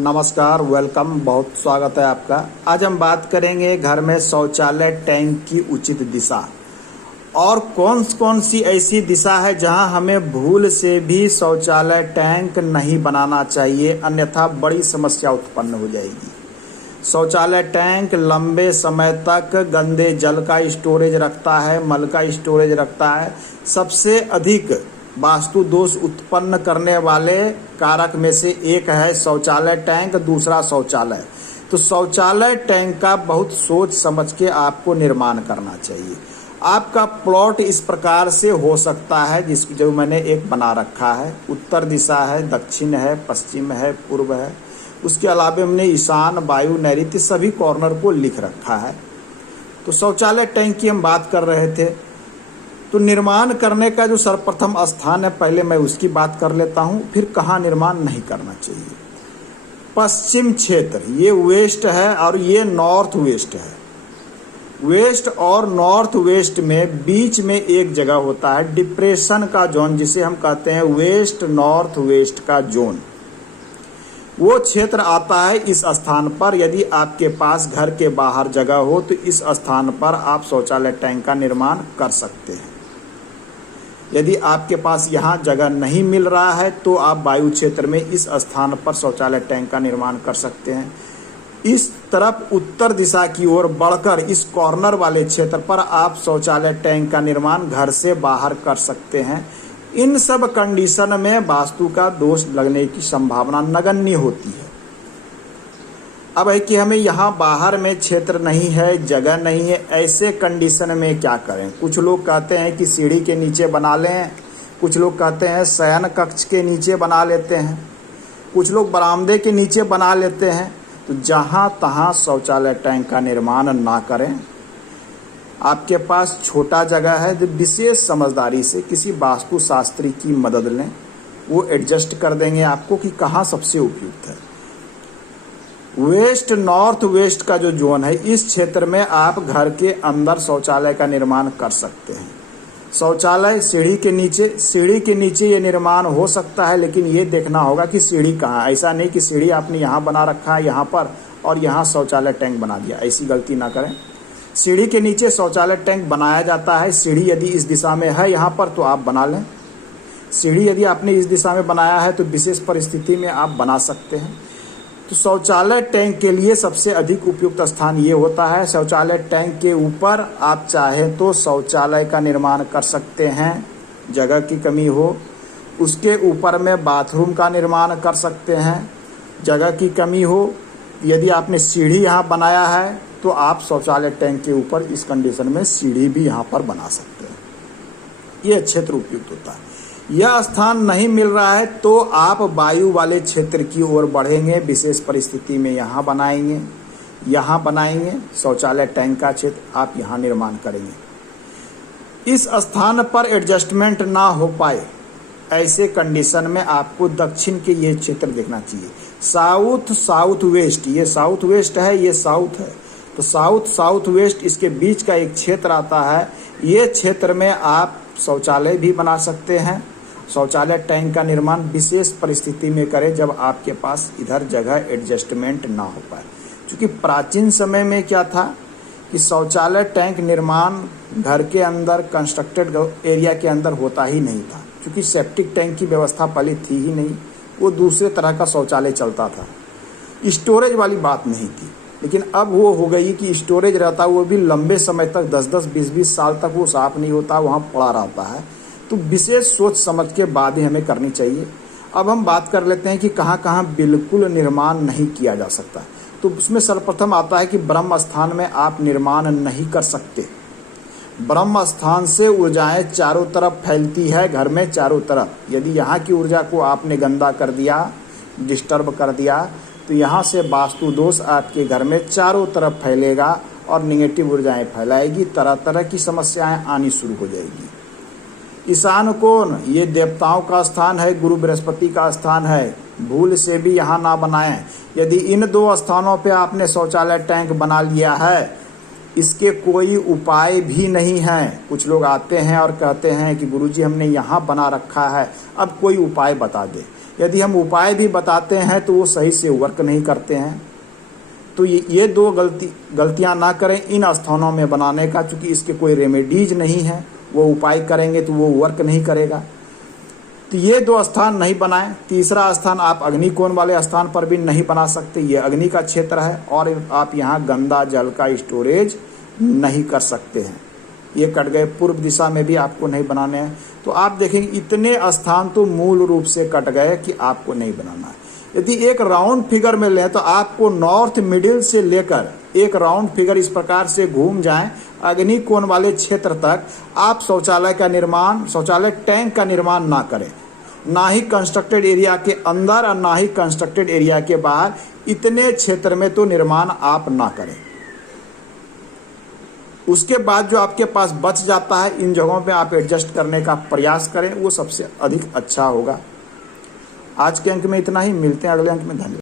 नमस्कार, वेलकम, बहुत स्वागत है आपका। आज हम बात करेंगे घर में शौचालय टैंक की उचित दिशा और कौन कौन सी ऐसी दिशा है जहां हमें भूल से भी शौचालय टैंक नहीं बनाना चाहिए, अन्यथा बड़ी समस्या उत्पन्न हो जाएगी। शौचालय टैंक लंबे समय तक गंदे जल का स्टोरेज रखता है, मल का स्टोरेज रखता है। सबसे अधिक वास्तु दोष उत्पन्न करने वाले कारक में से एक है शौचालय टैंक, दूसरा शौचालय। तो शौचालय टैंक का बहुत सोच समझ के आपको निर्माण करना चाहिए। आपका प्लॉट इस प्रकार से हो सकता है, जो मैंने एक बना रखा है। उत्तर दिशा है, दक्षिण है, पश्चिम है, पूर्व है। उसके अलावा हमने ईशान, वायु, नैऋत्य सभी कॉर्नर को लिख रखा है। तो शौचालय टैंक की हम बात कर रहे थे। तो निर्माण करने का जो सर्वप्रथम स्थान है, पहले मैं उसकी बात कर लेता हूं, फिर कहाँ निर्माण नहीं करना चाहिए। पश्चिम क्षेत्र, ये वेस्ट है और ये नॉर्थ वेस्ट है। वेस्ट और नॉर्थ वेस्ट में बीच में एक जगह होता है डिप्रेशन का जोन, जिसे हम कहते हैं वेस्ट नॉर्थ वेस्ट का जोन। वो क्षेत्र आता है इस स्थान पर। यदि आपके पास घर के बाहर जगह हो तो इस स्थान पर आप शौचालय टैंक का निर्माण कर सकते हैं। यदि आपके पास यहाँ जगह नहीं मिल रहा है तो आप वायु क्षेत्र में इस स्थान पर शौचालय टैंक का निर्माण कर सकते हैं। इस तरफ उत्तर दिशा की ओर बढ़कर इस कॉर्नर वाले क्षेत्र पर आप शौचालय टैंक का निर्माण घर से बाहर कर सकते हैं। इन सब कंडीशन में वास्तु का दोष लगने की संभावना नगण्य होती है। अब है कि हमें यहाँ बाहर में क्षेत्र नहीं है, जगह नहीं है, ऐसे कंडीशन में क्या करें। कुछ लोग कहते हैं कि सीढ़ी के नीचे बना लें, कुछ लोग कहते हैं शयन कक्ष के नीचे बना लेते हैं, कुछ लोग बरामदे के नीचे बना लेते हैं। तो जहाँ तहाँ शौचालय टैंक का निर्माण ना करें। आपके पास छोटा जगह है तो विशेष समझदारी से किसी वास्तु शास्त्री की मदद लें, वो एडजस्ट कर देंगे आपको कि कहाँ सबसे उपयुक्त है। वेस्ट नॉर्थ वेस्ट का जो जोन है, इस क्षेत्र में आप घर के अंदर शौचालय का निर्माण कर सकते हैं। शौचालय सीढ़ी के नीचे ये निर्माण हो सकता है, लेकिन ये देखना होगा कि सीढ़ी कहाँ है। ऐसा नहीं कि सीढ़ी आपने यहाँ बना रखा है यहाँ पर और यहाँ शौचालय टैंक बना दिया, ऐसी गलती ना करें। सीढ़ी के नीचे शौचालय टैंक बनाया जाता है। सीढ़ी यदि इस दिशा में है यहाँ पर तो आप बना लें। सीढ़ी यदि आपने इस दिशा में बनाया है तो विशेष परिस्थिति में आप बना सकते हैं। तो शौचालय टैंक के लिए सबसे अधिक उपयुक्त स्थान ये होता है। शौचालय टैंक के ऊपर आप चाहें तो शौचालय का निर्माण कर सकते हैं, जगह की कमी हो। उसके ऊपर में बाथरूम का निर्माण कर सकते हैं, जगह की कमी हो। यदि आपने सीढ़ी यहाँ बनाया है तो आप शौचालय टैंक के ऊपर इस कंडीशन में सीढ़ी भी यहाँ पर बना सकते हैं। यह क्षेत्र उपयुक्त होता है। यह स्थान नहीं मिल रहा है तो आप वायु वाले क्षेत्र की ओर बढ़ेंगे। विशेष परिस्थिति में यहाँ बनाएंगे शौचालय टैंक का क्षेत्र आप यहाँ निर्माण करेंगे। इस स्थान पर एडजस्टमेंट ना हो पाए, ऐसे कंडीशन में आपको दक्षिण के ये क्षेत्र देखना चाहिए। साउथ वेस्ट, ये साउथ वेस्ट है, ये साउथ है। तो साउथ वेस्ट, इसके बीच का एक क्षेत्र आता है। ये क्षेत्र में आप शौचालय भी बना सकते हैं। शौचालय टैंक का निर्माण विशेष परिस्थिति में करें जब आपके पास इधर जगह एडजस्टमेंट ना हो पाए। क्योंकि प्राचीन समय में क्या था कि शौचालय टैंक निर्माण घर के अंदर कंस्ट्रक्टेड एरिया के अंदर होता ही नहीं था, क्योंकि सेप्टिक टैंक की व्यवस्था पहले थी ही नहीं। वो दूसरे तरह का शौचालय चलता था, स्टोरेज वाली बात नहीं थी। लेकिन अब वो हो गई कि स्टोरेज रहता, वो भी लंबे समय तक 10-10, 20-20 साल तक वो साफ नहीं होता, वहाँ पड़ा रहता है। तो विशेष सोच समझ के बाद ही हमें करनी चाहिए। अब हम बात कर लेते हैं कि कहाँ कहाँ बिल्कुल निर्माण नहीं किया जा सकता। तो उसमें सर्वप्रथम आता है कि ब्रह्म स्थान में आप निर्माण नहीं कर सकते। ब्रह्म स्थान से ऊर्जाएं चारों तरफ फैलती है घर में, चारों तरफ। यदि यहाँ की ऊर्जा को आपने गंदा कर दिया, डिस्टर्ब कर दिया, तो यहाँ से वास्तु दोष आपके घर में चारों तरफ फैलेगा और निगेटिव ऊर्जाएं फैलाएगी। तरह तरह की समस्याएं आनी शुरू हो जाएगी। ईशान कोण, ये देवताओं का स्थान है, गुरु बृहस्पति का स्थान है। भूल से भी यहाँ ना बनाएं। यदि इन दो स्थानों पे आपने शौचालय टैंक बना लिया है, इसके कोई उपाय भी नहीं है। कुछ लोग आते हैं और कहते हैं कि गुरुजी हमने यहाँ बना रखा है, अब कोई उपाय बता दे। यदि हम उपाय भी बताते हैं तो वो सही से वर्क नहीं करते हैं। तो ये दो गलतियां ना करें इन स्थानों में बनाने का, क्योंकि इसके कोई रेमेडीज नहीं है। वो उपाय करेंगे तो वो वर्क नहीं करेगा। तो ये दो स्थान नहीं बनाएं। तीसरा स्थान आप अग्निकोण वाले स्थान पर भी नहीं बना सकते, ये अग्नि का क्षेत्र है और आप यहाँ गंदा जल का स्टोरेज नहीं कर सकते हैं। ये कट गए। पूर्व दिशा में भी आपको नहीं बनाने हैं। तो आप देखेंगे इतने स्थान तो मूल रूप से कट गए कि आपको नहीं बनाना है। यदि एक राउंड फिगर में लें तो आपको नॉर्थ मिडिल से लेकर एक राउंड फिगर इस प्रकार से घूम जाएं अग्निकोण वाले क्षेत्र तक। आप शौचालय टैंक का निर्माण ना करें, ना ही कंस्ट्रक्टेड एरिया के अंदर और ना ही कंस्ट्रक्टेड एरिया के बाहर। इतने क्षेत्र में तो निर्माण आप ना करें। उसके बाद जो आपके पास बच जाता है इन जगहों पे आप एडजस्ट करने का प्रयास करें, वो सबसे अधिक अच्छा होगा। आज के अंक में इतना ही, मिलते हैं अगले अंक में। धन्यवाद।